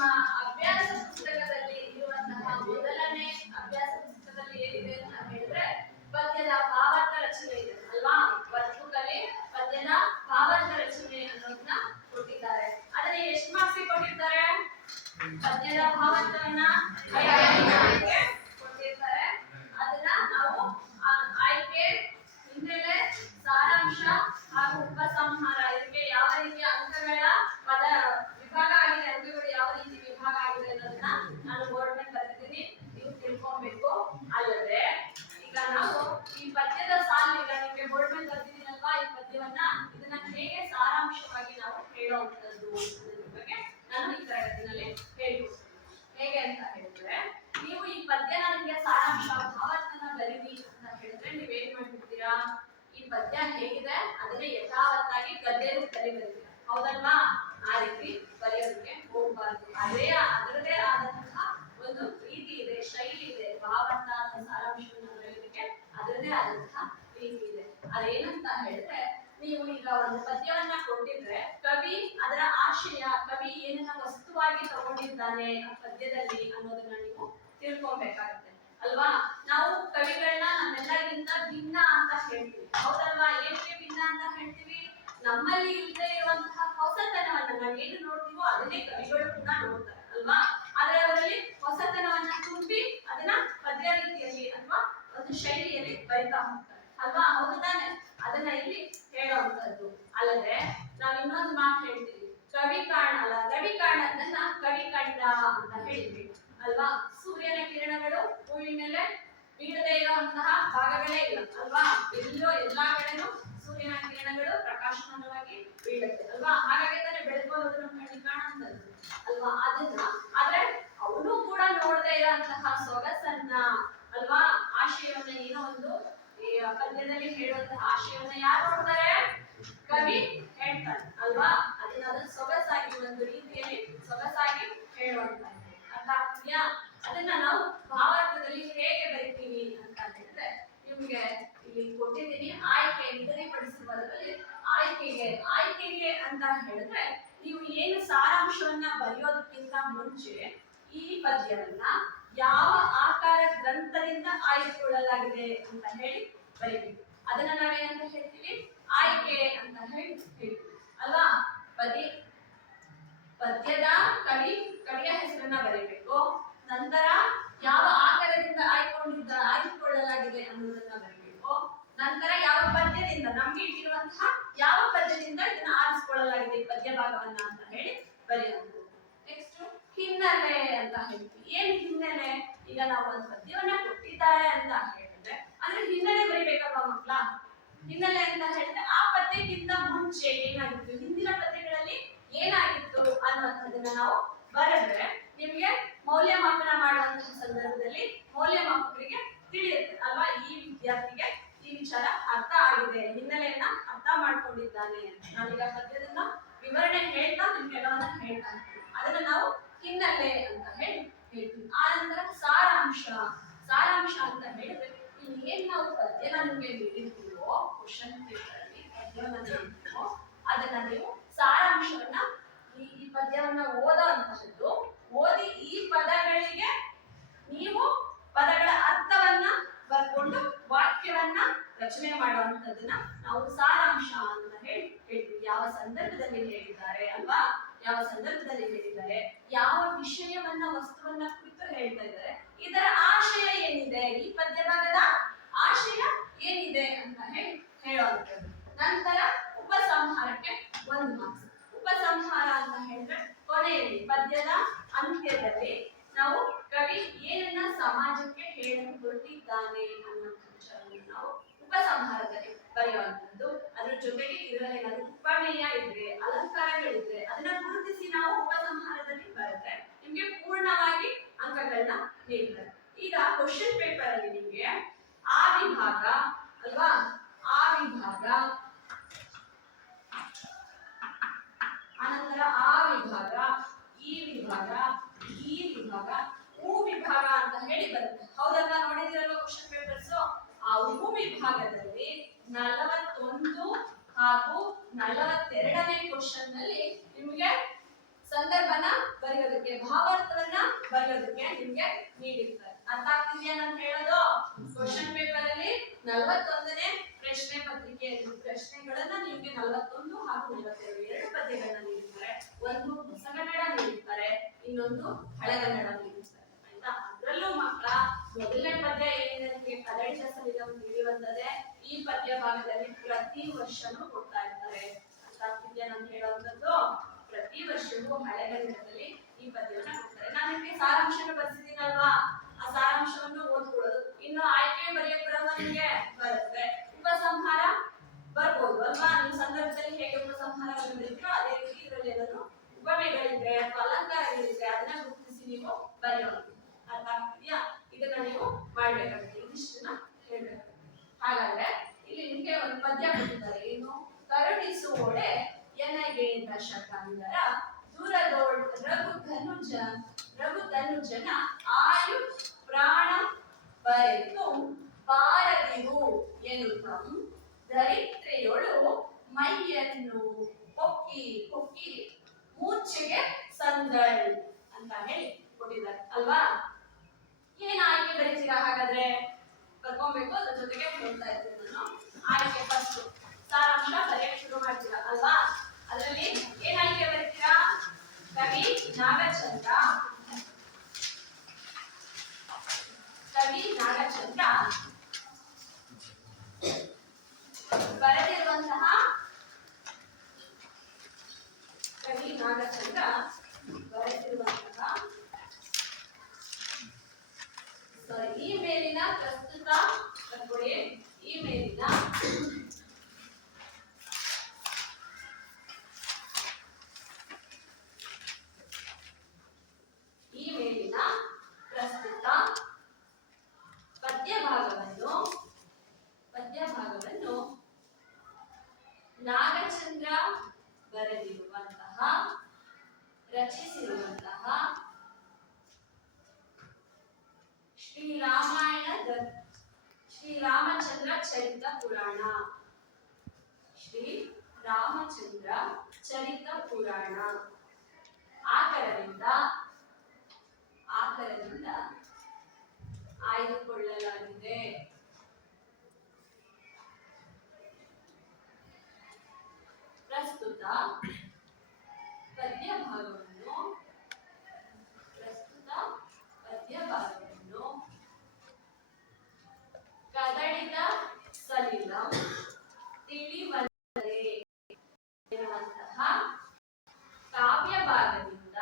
ನಿಮ್ಮ ಅಭ್ಯಾಸ ಪುಸ್ತಕದಲ್ಲಿ ಇರುವಂತಹ ಮೊದಲನೇ ಅಭ್ಯಾಸ ಪುಸ್ತಕದಲ್ಲಿ ಏನಿದೆ ಅಂತ ಹೇಳಿದ್ರೆ ಪದ್ಯದ ಭಾವಾರ್ಥ ರಚನೆ ಇದೆ ಅಲ್ವಾ? ವರ್ಗದಲ್ಲಿ ಪದ್ಯದ ಭಾವಾರ್ಥ ರಚನೆ ಅನ್ನೋದನ್ನ ಕೊಟ್ಟಿದ್ದಾರೆ. ಅದನ್ನ ಎಷ್ಟು ಮಾರ್ಕ್ಸ್ ಕೊಟ್ಟಿದ್ದಾರೆ? ಪದ್ಯದ ಭಾವಾರ್ಥವನ್ನ 5 ಮಾರ್ಕ್ಸ್ಗೆ ಕೊಟ್ಟಿದ್ದಾರೆ. ಅದನ್ನ ನಾವು ಆಯ್ಕೆ, ಹಿನ್ನೆಲೆ, ಸಾರಾಂಶ ಹಾಗೂ ಉಪಸಂಹಾರ ಇದಕ್ಕೆ ಯಾವ ರೀತಿಯ ಅಂಕಗಳ ಪದ ವಿಭಾಗ ಆಗಿದೆ, ಅಂಕಗಳು ಯಾವ ರೀತಿ ವಿಭಾಗ ಆಗಿದೆ ಅನ್ನೋದನ್ನ ನಾನು ಬೋರ್ಡ್ ಮೇಲೆ ಬರ್ತಿದ್ದೀನಿ, ನೀವು ತಿಳ್ಕೊಬೇಕು. ಅಲ್ಲದೆ ಈಗ ನಾವು ಈ ಪದ್ಯದ ಸಾಲು ಈಗ ನಿಮಗೆ ಬೋರ್ಡ್ ಮೇಲೆ ಬರ್ತಿದ್ದೀನಲ್ವಾ, ಈ ಪದ್ಯವನ್ನ ಇದನ್ನ ಹೇಗೆ ಸಾರಾಂಶವಾಗಿ ನಾವು ಹೇಳುವಂತದ್ದು ಅನ್ನೋದ್ರ ಬಗ್ಗೆ ನಾನು ಈ ತರಗತಿನಲ್ಲಿ ಹೇಳ್ಕೊಡ್ತೀನಿ. ಹೇಗೆ ಅಂತ ಹೇಳಿದ್ರೆ, ನೀವು ಈ ಪದ್ಯನ ನಿಮಗೆ ಸಾರಾಂಶ ಭಾವಾರ್ಥನ ಬರೀರಿ ಅಂತ ಹೇಳಿದ್ರೆ ನೀವೇನ್ ಮಾಡ್ಬಿಡ್ತೀರಾ? ಈ ಪದ್ಯ ಹೇಗಿದೆ ಅದನ್ನೇ ಯಥಾವತ್ತಾಗಿ ಗದ್ಯ ರೂಪದಲ್ಲಿ ಬರೀತೀರಾ, ಹೌದಲ್ವಾ? ಆ ರೀತಿ ಬರೆಯೋದಕ್ಕೆ ಹೋಗಬಾರ್ದು. ಅದರದೇ ಆದಂತಹ ಒಂದು ರೀತಿ ಇದೆ, ಶೈಲಿ ಇದೆ. ಭಾವಾರ್ಥ ಅಥವಾ ಸಾರಾಂಶವನ್ನು ಬರೆಯೋದಕ್ಕೆ ಅದರದೇ ಆದಂತಹ ರೀತಿ ಇದೆ. ಅದೇನಂತ ಹೇಳಿದ್ರೆ, ನೀವು ಈಗ ಒಂದು ಪದ್ಯವನ್ನ ಕೊಟ್ಟಿದ್ರೆ ಕವಿ ಅದರ ಆಶಯ, ಕವಿ ಏನನ್ನ ವಸ್ತುವಾಗಿ ತಗೊಂಡಿದ್ದಾನೆ ಆ ಪದ್ಯದಲ್ಲಿ ಅನ್ನೋದನ್ನ ನೀವು ತಿಳ್ಕೊಬೇಕಾಗುತ್ತೆ ಅಲ್ವಾ? ನಾವು ಕವಿಗಳನ್ನ ನಮ್ಮೆಲ್ಲರಿಗಿಂತ ಭಿನ್ನ ಅಂತ ಹೇಳ್ತೀವಿ, ಹೌದಲ್ವಾ? ಏನಕ್ಕೆ ಭಿನ್ನ ಅಂತ ಹೇಳ್ತೀವಿ? ನಮ್ಮಲ್ಲಿ ಇಲ್ಲದೆ ಇರುವಂತಹ ಹೊಸತನವನ್ನ ನಾವೇನು ನೋಡ್ತೀವೋ ಅದನ್ನೇ ಕವಿಗಳು ಕೂಡ ನೋಡ್ತಾರೆ ಅಲ್ವಾ? ಆದ್ರೆ ಅವರಲ್ಲಿ ಹೊಸತನವನ್ನ ತುಂಬಿ ಅದನ್ನ ಪದ್ಯ ರೀತಿಯಲ್ಲಿ ಅಥವಾ ಒಂದು ಶೈಲಿಯಲ್ಲಿ ಬರಿತಾ ಹೋಗ್ತಾರೆ ಅಲ್ವಾ? ಹೌದು ತಾನೆ? ಅದನ್ನ ಇಲ್ಲಿ ಹೇಳುವಂತದ್ದು. ಅಲ್ಲದೆ ನಾವ್ ಇನ್ನೊಂದು ಮಾತು ಹೇಳ್ತೀವಿ, ಕವಿ ಕಾಣ ಅಲ್ಲ ರವಿ ಕಾಣದನ್ನ ಕವಿ ಕಂಡ ಅಂತ ಹೇಳ್ತೀವಿ ಅಲ್ವಾ? ಸೂರ್ಯನ ಕಿರಣಗಳು ಭೂಮಿ ಮೇಲೆ ಬೀಳದೇ ಇರುವಂತಹ ಭಾಗಗಳೇ ಇಲ್ಲ ಅಲ್ವಾ? ಎಲ್ಲಾ ಕಡೆನೂ ಸೂರ್ಯನ ಕಿರಣಗಳು ಪ್ರಕಾಶಮಾನವಾಗಿ ಬೀಳುತ್ತೆ ಅಲ್ವಾ? ಹಾಗಾಗಿ ತಾನೇ ಬೆಳಕೋದು ನಮ್ಮ ಕಣ್ಣಿಗೆ ಕಾಣುವಂಥದ್ದು ಅಲ್ವಾ? ಆದ್ರೆ ಅವನು ಕೂಡ ನೋಡದೇ ಇರುವಂತಹ ಸೊಗಸನ್ನ ಅಲ್ವಾ, ಆಶಯವನ್ನ ಏನೋ ಒಂದು ಈ ಪದ್ಯದಲ್ಲಿ ಹೇಳುವಂತಹ ಆಶಯವನ್ನ ಯಾರು ನೋಡ್ತಾರೆ? ಕವಿ ಹೇಳ್ತಾರೆ ಅಲ್ವಾ? ಅದನ್ನ ಸೊಗಸಾಗಿ ಒಂದು ರೀತಿಯಲ್ಲಿ ಸೊಗಸಾಗಿ ಹೇಳುವಂತದ್ದು. ಅರ್ಥ ಆಗ್ತೀಯಾ? ಅದನ್ನ ನಾವು ಭಾವಾರ್ಥದಲ್ಲಿ ಹೇಗೆ ಬರಿತೀವಿ ಅಂತ ಹೇಳಿದ್ರೆ, ನಿಮ್ಗೆ ಇಲ್ಲಿ ಕೊಟ್ಟಿದ್ದೀನಿ ಆಯ್ಕೆ ನಿಗದಿಪಡಿಸಿರುವುದರಲ್ಲಿ ಆಯ್ಕೆಗೆ ಅಂತ ಹೇಳಿದ್ರೆ, ನೀವು ಏನು ಸಾರಾಂಶವನ್ನ ಬರೆಯೋದಕ್ಕಿಂತ ಮುಂಚೆ ಈ ಪದ್ಯವನ್ನ ಯಾವ ಆಕಾರ ಗ್ರಂಥದಿಂದ ಆಯ್ದುಕೊಳ್ಳಲಾಗಿದೆ ಅಂತ ಹೇಳಿ ಬರೀಬೇಕು. ಅದನ್ನ ನಾವೇನಂತ ಹೇಳ್ತೀವಿ? ಆಯ್ಕೆ ಅಂತ ಹೇಳ್ತೀವಿ ಅಲ್ವಾ? ಪದ್ಯದ ಕವಿಯ ಹೆಸರನ್ನ ಬರೀಬೇಕು. ನಂತರ ಯಾವ ಆಕಾರದಿಂದ ಆಯ್ದುಕೊಳ್ಳಲಾಗಿದೆ ಅನ್ನೋದನ್ನ ಬರೀಬೇಕು. ನಂತರ ಯಾವ ಪದ್ಯದಿಂದ, ನಮ್ಗೆ ಇಟ್ಟಿರುವಂತಹ ಯಾವ ಪದ್ಯದಿಂದ ಇದನ್ನ ಆರಿಸಿಕೊಳ್ಳಲಾಗಿದೆ ಈ ಪದ್ಯ ಭಾಗವನ್ನ ಅಂತ ಹೇಳಿ ಬರೆಯುವಂಥದ್ದು. ನೆಕ್ಸ್ಟ್ ಹಿನ್ನೆಲೆ ಅಂತ ಹೇಳ್ತೀವಿ. ಏನ್ ಹಿನ್ನೆಲೆ? ಈಗ ನಾವು ಒಂದು ಪದ್ಯವನ್ನ ಕೊಟ್ಟಿದ್ದಾರೆ ಅಂತ ಹೇಳಿದ್ರೆ ಅಂದ್ರೆ ಹಿನ್ನೆಲೆ ಬರೀಬೇಕಲ್ವಾ ಮಕ್ಕಳ? ಹಿನ್ನೆಲೆ ಅಂತ ಹೇಳಿದ್ರೆ ಆ ಪದ್ಯಕ್ಕಿಂತ ಮುಂಚೆ ಏನಾಗಿತ್ತು, ಹಿಂದಿನ ಪದ್ಯಗಳಲ್ಲಿ ಏನಾಗಿತ್ತು ಅನ್ನುವಂಥದ್ದನ್ನ ನಾವು ಬರೆದ್ರೆ ನಿಮ್ಗೆ ಮೌಲ್ಯಮಾಪನ ಮಾಡುವಂತಹ ಸಂದರ್ಭದಲ್ಲಿ ಮೌಲ್ಯಮಾಪಕರಿಗೆ ತಿಳಿಯುತ್ತೆ ಅಲ್ವಾ? ಈ ವಿದ್ಯಾರ್ಥಿಗೆ ಈ ವಿಚಾರ ಅರ್ಥ ಆಗಿದೆ, ಹಿನ್ನೆಲೆಯನ್ನ ಅರ್ಥ ಮಾಡ್ಕೊಂಡಿದ್ದಾನೆ. ನಾವೀಗ ಪದ್ಯದನ್ನ ವಿವರಣೆ ಹೇಳ್ತಾ ನಿಮ್ಗೆಲ್ಲವನ್ನ ಹೇಳ್ತಾ ಇರ್ತೀವಿ, ಅದನ್ನ ನಾವು ಹಿನ್ನೆಲೆ ಅಂತ ಹೇಳ್ತೀವಿ. ಆ ನಂತರ ಸಾರಾಂಶ ಅಂತ ಹೇಳಿದ್ರೆ, ಇಲ್ಲಿ ಏನ್ ನಾವು ಪದ್ಯನ ನಿಮ್ಗೆ ನೀಡಿರ್ತೀವೋ ಕ್ವಶನ್ ಪೇಪರ್ ಅಲ್ಲಿ ಪದ್ಯವನ್ನ ನೀಡಿರ್ತೀವೋ ಅದನ್ನ ನೀವು ಸಾರಾಂಶವನ್ನ ಈ ಪದ್ಯವನ್ನ ಓದುವಂತಹದ್ದು, ಓದಿ ಈ ಪದಗಳಿಗೆ ನೀವು ಪದಗಳ ಅರ್ಥವನ್ನ ಬರ್ಕೊಂಡು ವಾಕ್ಯವನ್ನ ರಚನೆ ಮಾಡುವಂತದನ್ನ ನಾವು ಸಾರಾಂಶ ಅಂತ ಹೇಳ್ತೀವಿ. ಯಾವ ಸಂದರ್ಭದಲ್ಲಿ ಹೇಳಿದ್ದಾರೆ ಅಲ್ವಾ? ಯಾವ ಸಂದರ್ಭದಲ್ಲಿ ಹೇಳಿದ್ದಾರೆ, ಯಾವ ವಿಷಯವನ್ನ ವಸ್ತುವನ್ನ ಕುರಿತು ಹೇಳ್ತಾ ಇದ್ದಾರೆ, ಇದರ ಆಶಯ ಏನಿದೆ, ಈ ಪದ್ಯ ಭಾಗದ ಆಶಯ ಏನಿದೆ ಅಂತ ಹೇಳುವಂಥದ್ದು. ನಂತರ ಉಪಸಂಹಾರಕ್ಕೆ 1 ಮಾರ್ಕ್ಸ್. ಉಪಸಂಹಾರ ಅಂತ ಹೇಳಿದ್ರೆ ಕೊನೆಯಲ್ಲಿ ಪದ್ಯದ ಅಂತ್ಯದಲ್ಲಿ ನಾವು ಕವಿ ಏನನ್ನ ಸಮಾಜಕ್ಕೆ ಹೇಳಲು ಹೊರಟಿದ್ದಾನೆ ಅನ್ನುವಂಥ ವಿಚಾರವನ್ನು ನಾವು ಉಪಸಂಹಾರದಲ್ಲಿ ಬರೆಯುವಂಥದ್ದು. ಅದ್ರ ಜೊತೆಗೆ ಇದರಲ್ಲಿ ಉಪಮೇಯ ಇದ್ರೆ, ಅಲಂಕಾರಗಳಿದ್ರೆ ಅದನ್ನ ಗುರುತಿಸಿ ನಾವು ಉಪಸಂಹಾರದಲ್ಲಿ ಬರೆದ್ರೆ ನಿಮ್ಗೆ ಪೂರ್ಣವಾಗಿ ಅಂಕಗಳನ್ನ ನೀಡ್ತಾರೆ. ಈಗ ಕ್ವಶನ್ ಪೇಪರ್ ಅಲ್ಲಿ ನಿಮ್ಗೆ ಆ ವಿಭಾಗ ಅಲ್ವಾ, ಆ ವಿಭಾಗ, ಆನಂತರ ಆ ವಿಭಾಗ, ಈ ವಿಭಾಗ, ಈ ವಿಭಾಗ, ಉ ವಿಭಾಗ ಅಂತ ಹೇಳಿ ಬರುತ್ತೆ, ಹೌದಲ್ವಾ? ನೋಡಿದಿರಲ್ವ ಕ್ವಶನ್ ಪೇಪರ್ಸ್? ಆ ಉ ವಿಭಾಗದಲ್ಲಿ 41 ಹಾಗೂ 42ನೇ ಕ್ವಶನ್ ನಲ್ಲಿ ನಿಮಗೆ ಸಂದರ್ಭನ ಬರೆಯೋದಕ್ಕೆ ಬರೆಯೋದಕ್ಕೆ, ಭಾವಾರ್ಥವನ್ನ ಬರೆಯೋದಕ್ಕೆ ನಿಮ್ಗೆ ನೀಡಿರ್ತಾರೆ. ಅರ್ಥ ಆಗ್ತಿದ್ಯಾ ನಾನು ಹೇಳೋದು? ಕ್ವಶನ್ ಪೇಪರ್ ಅಲ್ಲಿ 41ನೇ ಪ್ರಶ್ನೆ ಪತ್ರಿಕೆಯಲ್ಲಿ ಪ್ರಶ್ನೆಗಳನ್ನ ನಿಮ್ಗೆ 41 ಹಾಗೂ 42 ಎರಡು ಪದ್ಯಗಳನ್ನ ನೀಡಿರ್ತಾರೆ. ಒಂದು ಹೊಸಗನ್ನಡ ನೀಡಿರ್ತಾರೆ, ಇನ್ನೊಂದು ಹಳೆಗನ್ನಡ ನೀಡಿರ್ತಾರೆ. ಆಯ್ತಾ? ಅದರಲ್ಲೂ ಮಾತ್ರ ಮೊದಲನೇ ಪದ್ಯ ಏನಿದೆ ಕದಳಿತ ಸಲಿಲಂ ತಿಳಿಯುವಂತದೆ. ಈ ಪದ್ಯ ಭಾಗದಲ್ಲಿ ಪ್ರತಿ ವರ್ಷನೂ ಕೊಡ್ತಾ ಇರ್ತಾರೆ. ಅರ್ಥ ಆಗ್ತಿದ್ಯಾ ನಾನು ಹೇಳೋವಂಥದ್ದು? ಪ್ರತಿ ವರ್ಷವೂ ಹಳೆಗನ್ನಡದಲ್ಲಿ ಈ ಪದ್ಯವನ್ನ ಕೊಡ್ತಾರೆ. ನಾನು ನಿಮಗೆ ಸಾರಾಂಶನ ಬರ್ಸಿದ್ದೀನಲ್ವಾ, ಆ ಸಾರಾಂಶವನ್ನು ಓದ್ಕೊಳ್ಳೋದು. ಇನ್ನು ಆಯ್ಕೆ ಬರೆಯಕ್ಕೆ ಬರಲ್ಲ ನಿಮಗೆ ಬರುತ್ತೆ. ಉಪಸಂಹಾರ ಬರ್ಬೋದು ಅಲ್ವಾ? ನೀವು ಸಂದರ್ಭದಲ್ಲಿ ಹೇಗೆ ಉಪಸಂಹಾರ ಬರೆದಿರ್ತೀರೋ ಅದೇ ರೀತಿ ಇದರಲ್ಲಿ ಏನಾದ್ರು ಉಪಮೆಗಳಿದ್ರೆ ಅಥವಾ ಅಲಂಕಾರಗಳಿದ್ರೆ ಅದನ್ನ ಗುರುತಿಸಿ ನೀವು ಬರೆಯೋದು. ಅರ್ಥ ಆಗ್ತಿದ್ಯಾ? ಇದನ್ನ ನೀವು ಮಾಡ್ಬೇಕಾಗುತ್ತೆ, ಇದಿಷ್ಟನ್ನ ಹೇಳ್ಬೇಕು. ಹಾಗಾದ್ರೆ ಇಲ್ಲಿ ನಿಮ್ಗೆ ಒಂದು ಪದ್ಯ ಕೊಟ್ಟಿದ್ದಾರೆ. ಏನು? ಕರುಣಿಸುವೋಡೆ ಎನಗೆ ದಶಕಂದರ ದೂರದೋಳ್ ರಘುಧನುಜನ ಆಯು ಪ್ರಾಣ ಬರೆತು ಬಾರದಿರು ಎನ್ನುತ್ತಂ ಧರಿತ್ರೆಯೊಳು ಮೈಯನ್ನು ಕೊಕ್ಕಿ ಕೊಕ್ಕಿ ಮೂರ್ಛೆಗೆ ಸಂದಳ್ ಅಂತ ಹೇಳಿ ಕೊಟ್ಟಿದ್ದಾರೆ ಅಲ್ವಾ? ಏನ್ ಆಯ್ಕೆ ಬರೀತೀರಾ ಹಾಗಾದ್ರೆ? ಬರ್ಕೊಬೇಕು, ಅದ್ರ ಜೊತೆಗೆ ಹೇಳ್ತಾ ಇರ್ತೀನಿ ನಾನು. ಆಯ್ಕೆ ಫಸ್ಟ್ ಸಾರಾಂಶ ಬರೆಯಕ್ಕೆ ಶುರು ಮಾಡ್ತೀರಾ ಅಲ್ವಾ? ಅದರಲ್ಲಿ ಏನ್ ಆಯ್ಕೆ ಬರೀತೀರಾ? ಕವಿ ನಾಗಚಂದ್ರ ಬರೆದಿರುವಂತಹ ಈ ಮೇಲಿನ ಪ್ರಸ್ತುತ ಬರ್ಕೊಳ್ಳಿ. ಈ ಮೇಲಿನ ಪ್ರಸ್ತುತ ಪದ್ಯ ಭಾಗವನ್ನು ನಾಗಚಂದ್ರ ಬರೆದಿರುವಂತಹ ರಚಿಸಿರುವಂತಹ ಶ್ರೀರಾಮಚಂದ್ರ ಚರಿತ ಪುರಾಣ ಆಕರದಿಂದ ಆಯ್ದುಕೊಳ್ಳಲಾಗಿದೆ. ಪ್ರಸ್ತುತ ಪದ್ಯ ಭಾಗವನ್ನು ಕದಳಿದ ಸಲಿಲಂ ತಿಳಿವಂತೆ ಎನ್ನುವಂತಹ ಕಾವ್ಯ ಭಾಗದಿಂದ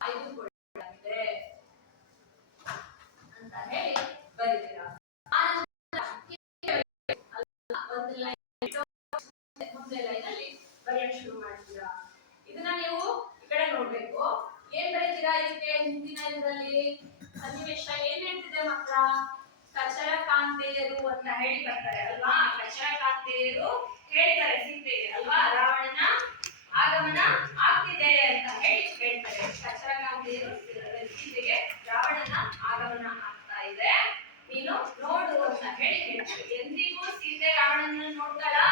ಆಯ್ದುಕೊಳ್ಳಲಾಗಿದೆ ಅಂತ ಹೇಳಿ ಬರೀತೀರಾ. ಮುಂದೆ ಲೈನಲ್ಲಿ ಬರೆಯಕ್ಕೆ ಶುರು ಮಾಡ್ತೀರಾ. ಇದನ್ನ ನೀವು ಈ ಕಡೆ ನೋಡ್ಬೇಕು. ಏನ್ ಬರೀತೀರಾ? ಇದಕ್ಕೆ ಹಿಂದಿನ ಇದರಲ್ಲಿ ಸನ್ನಿವೇಶ ಏನ್ ಹೇಳ್ತಿದೆ ಮಕ್ಕಳ? ಕಚರ ಕಾಂತೆಯರು ಅಂತ ಹೇಳಿ ಬರ್ತಾರೆ ಅಲ್ವಾ? ಕಚರ ಕಾಂತೆಯರು ಹೇಳ್ತಾರೆ ಸೀತೆಗೆ ಅಲ್ವಾ, ರಾವಣನ ಆಗಮನ ಆಗ್ತಿದೆ ಅಂತ ಹೇಳಿ ಹೇಳ್ತಾರೆ. ಕಚರ ಕಾಂತೆಯರು ಸೀತೆಗೆ ರಾವಣನ ಆಗಮನ ಆಗ್ತಾ ಇದೆ, ನೀನು ನೋಡು ಅಂತ ಹೇಳಿ ಹೇಳ್ತಾರೆ. ಎಂದಿಗೂ ಸೀತೆ ರಾವಣನ ನೋಡ್ತಾಳಾ?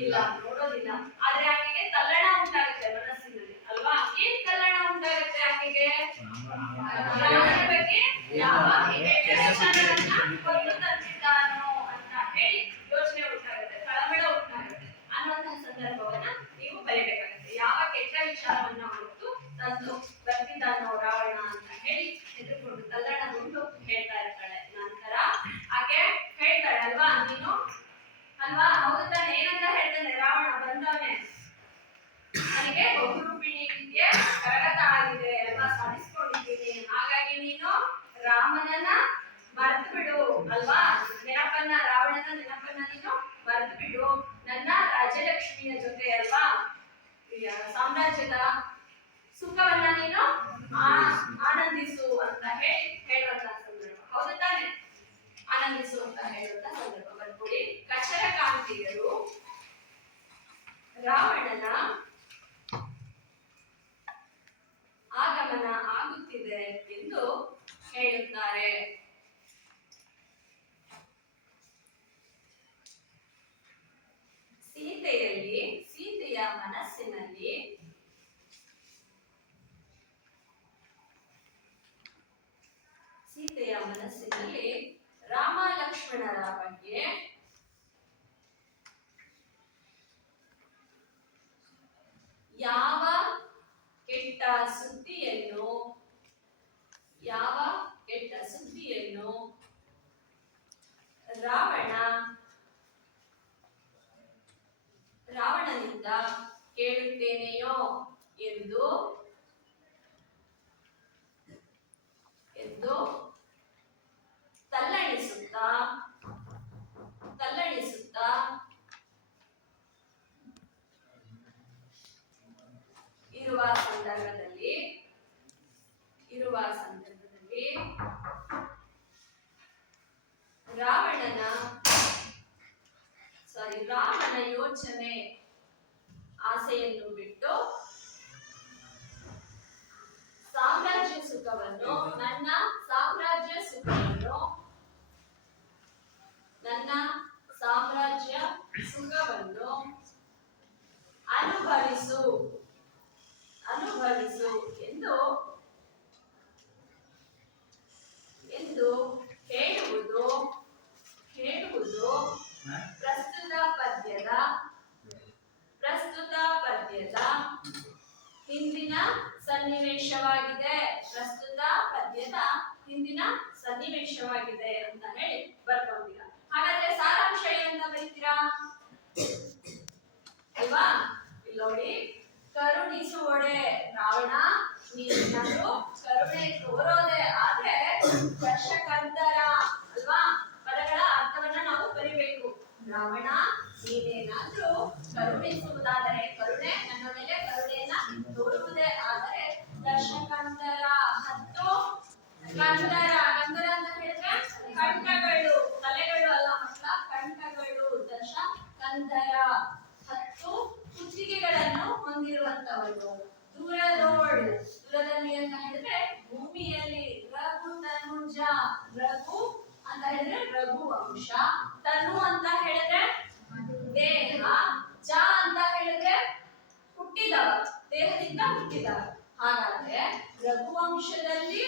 ಇಲ್ಲ, ನೋಡೋದಿಲ್ಲ. ಆದ್ರೆ ಆಕೆಗೆ ತಲ್ಲಣ ಉಂಟಾಗುತ್ತೆ ಮನಸ್ಸಿನಲ್ಲಿ ಅಲ್ವಾ? ಏನ್ ತಲ್ಲಣ ಉಂಟಾಗುತ್ತೆ ಆಕೆಗೆ? ರಾವಣನ ಬಗ್ಗೆ ಯಾವ ಕೊಂದು ತಂದಿದ್ದಾನೋ ಅಂತ ಹೇಳಿ ಯೋಚನೆ ಉಂಟಾಗುತ್ತೆ, ತಳಮಳ ಉಂಟಾಗುತ್ತೆ ಅನ್ನುವಂತಹ ಸಂದರ್ಭವನ್ನ ನೀವು ಬರೀಬೇಕಾಗುತ್ತೆ. ಯಾವ ಕೆಟ್ಟ ವಿಚಾರವನ್ನ ಹೊತ್ತು ತಂದು ಬರ್ತಿದ್ದಾನೋ ರಾವಣ ಅಂತ ಹೇಳಿ ಹೆದರ್ಕೊಂಡು ತಲ್ಲಣಗೊಂಡು ಹೇಳ್ತಾ ಇರ್ತಾಳೆ. ನಂತರ ಆಕೆ ಹೇಳ್ತಾಳೆ ಅಲ್ವಾ, ನೀನು ಅಲ್ವಾ, ಹೌದು ತಾನೆ, ಏನಂತ ಹೇಳ್ತಾನೆ ರಾವಣ? ಬಂದವನೇ ನನಗೆ ಬಹುರೂಪಿಣಿ ವಿದ್ಯೆ ಕರಗತ ಆಗಿದೆ ಅಲ್ವಾ, ಸಾಧಿಸ್ಕೊಂಡಿದ್ದೀನಿ. ಹಾಗಾಗಿ ನೀನು ರಾಮನನ್ನ ಮರೆತು ಬಿಡು ಅಲ್ವಾ, ರಾವಣನ ನೆನಪನ್ನ ನೀನು ಮರೆತು ಬಿಡು. ನನ್ನ ರಾಜಲಕ್ಷ್ಮಿಯ ಜೊತೆ ಅಲ್ವಾ ಸಾಮ್ರಾಜ್ಯದ ಸುಖವನ್ನ ನೀನು ಆನಂದಿಸು ಅಂತ ಹೇಳುವಂತಹ ಸಂದರ್ಭ. ಹೌದು ತಾನೆ? ಆನಂದಿಸು ಅಂತ ಹೇಳುವಂತಹ ಸಂದರ್ಭ ಬರ್ಕೊಳ್ಳಿ. ಕಚರ ಕಾಂತೆಯರು ರಾವಣನ ಆಗಮನ ಆಗುತ್ತಿದೆ ಎಂದು ಹೇಳುತ್ತಾರೆ. ಸೀತೆಯ ಸೀತೆಯ ಮನಸ್ಸಿನಲ್ಲಿ ರಾಮ ಲಕ್ಷ್ಮಣರ ಬಗ್ಗೆ ಯಾವ ಕೆಟ್ಟ ಸುದ್ದಿಯನ್ನು ರಾವಣನಿಂದ ಕೇಳುತ್ತೇನೆಯೋ ಎಂದು ತಲ್ಲಣಿಸುತ್ತಾ ಇರುವ ಸಂದರ್ಭದಲ್ಲಿ ರಾಮನ ಯೋಚನೆ ಆಸೆಯನ್ನು ಬಿಟ್ಟು ನನ್ನ ಸಾಮ್ರಾಜ್ಯ ಸುಖವನ್ನು ಅನುಭವಿಸು ಎಂದು ಹೇಳುವುದು ಪ್ರಸ್ತುತ ಪದ್ಯದ ಹಿಂದಿನ ಸನ್ನಿವೇಶವಾಗಿದೆ ಅಂತ ಹೇಳಿ ಬರ್ಕೊಂಡಿರ. ಹಾಗಾದ್ರೆ ಸಾರಾಂಶ ಏನಂತ ಬರೀತೀರಾ ಅಲ್ವಾ? ಇಲ್ಲಿ ನೋಡಿ, ಕರುಣಿಸುವೊಡೆ ರಾವಣ, ನೀನಾದ್ರೂ ಕರುಣೆ ತೋರೋದೆ ಆದ್ರೆ ದಶಕಂದರ ಅಲ್ವಾ? ಪದಗಳ ಅರ್ಥವನ್ನ ನಾವು ಬರಿಬೇಕು. ರಾವಣ, ನೀನೇನಾದ್ರೂ ಕರುಣಿಸುವುದಾದರೆ, ನನ್ನ ಮೇಲೆ ಕರುಣೆಯನ್ನ ತೋರುವುದೇ ಆದರೆ ದಶಕಂದರ 10 ಕಂದರ ಅಂತ ಹೇಳಿದ್ರೆ ಕಂಠಗಳು, ತಲೆಗಳು ಅಲ್ಲ ಮಕ್ಕಳ, ಕಂಠಗಳು. ದಶ ಕಂದರ 10 ಕುತ್ತಿಗೆಗಳನ್ನು ಹೊಂದಿರುವಂತವರು. ದೂರದಲ್ಲಿ ಅಂತ ಹೇಳಿದ್ರೆ ಭೂಮಿಯಲ್ಲಿ. ರಘು ತನುಜ, ರಘು ಅಂತ ಹೇಳಿದ್ರೆ ರಘುವಂಶ, ತನು ಅಂತ ಹೇಳಿದ್ರೆ ದೇಹ, ಜ ಅಂತ ಹೇಳಿದ್ರೆ ಹುಟ್ಟಿದವ, ದೇಹದಿಂದ ಹುಟ್ಟಿದವ. ಹಾಗಾದ್ರೆ ರಘುವಂಶದಲ್ಲಿ